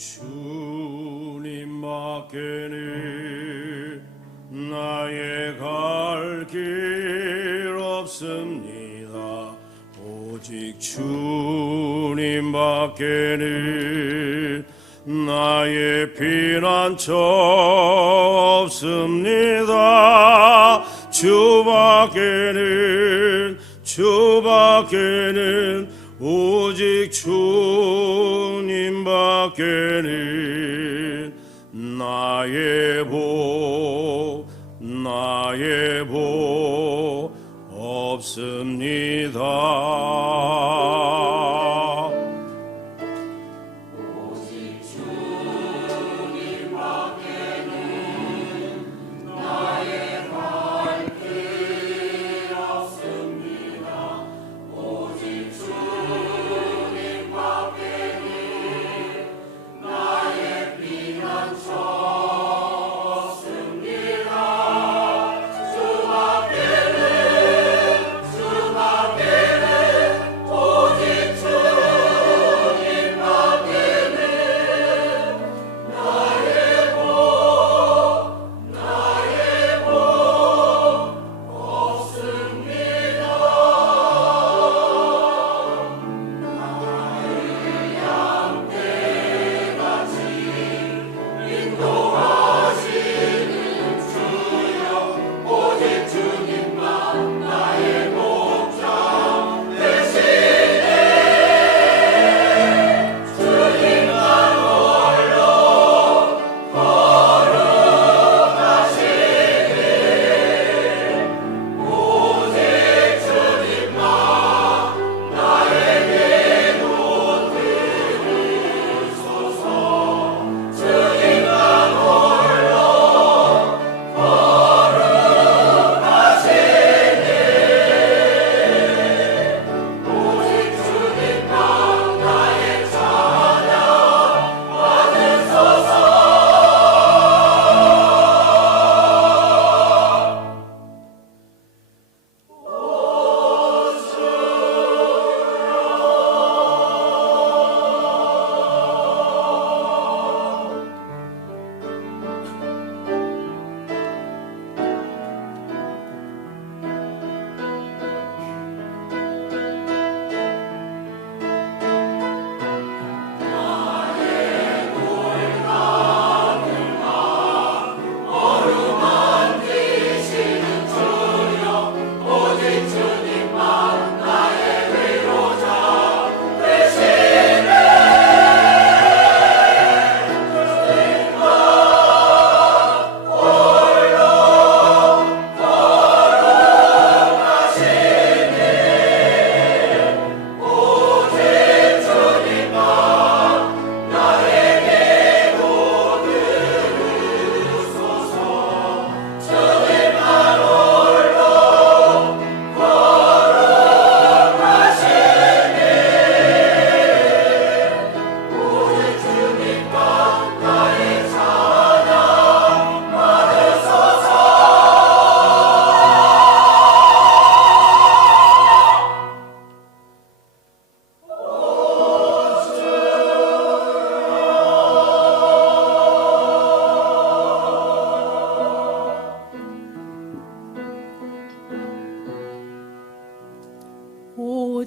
주님밖에는 나의 갈 길 없습니다. 나의 피난처 없습니다. 주밖에는 주밖에는 오직 주님 밖에는 나의 복 나의 복 없습니다.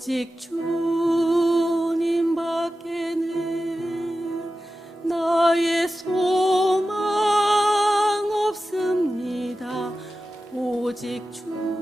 오직 주님밖에는 나의 소망 없습니다. 오직 주